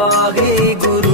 ਵਾਗੇ ਗੁਰੂ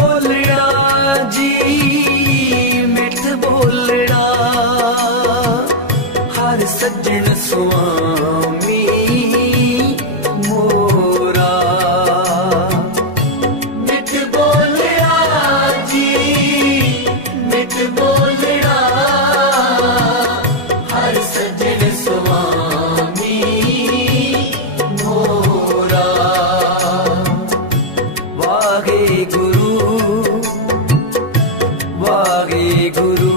ਬੋਲਣਾ, ਜੀ ਮਿੱਠ ਬੋਲਣਾ। ਹਰ ਸੱਜਣ ਸੁਆਮੀ ਮੋਰਾ। ਮਿੱਠ ਬੋਲਣਾ, ਜੀ ਮਿੱਠ ਬੋਲਣਾ। ਹਰ ਸੱਜਣ ਸੁਆਮੀ ਮੋਰਾ। ਵਾਹਿਗੁਰੂ ঘুরু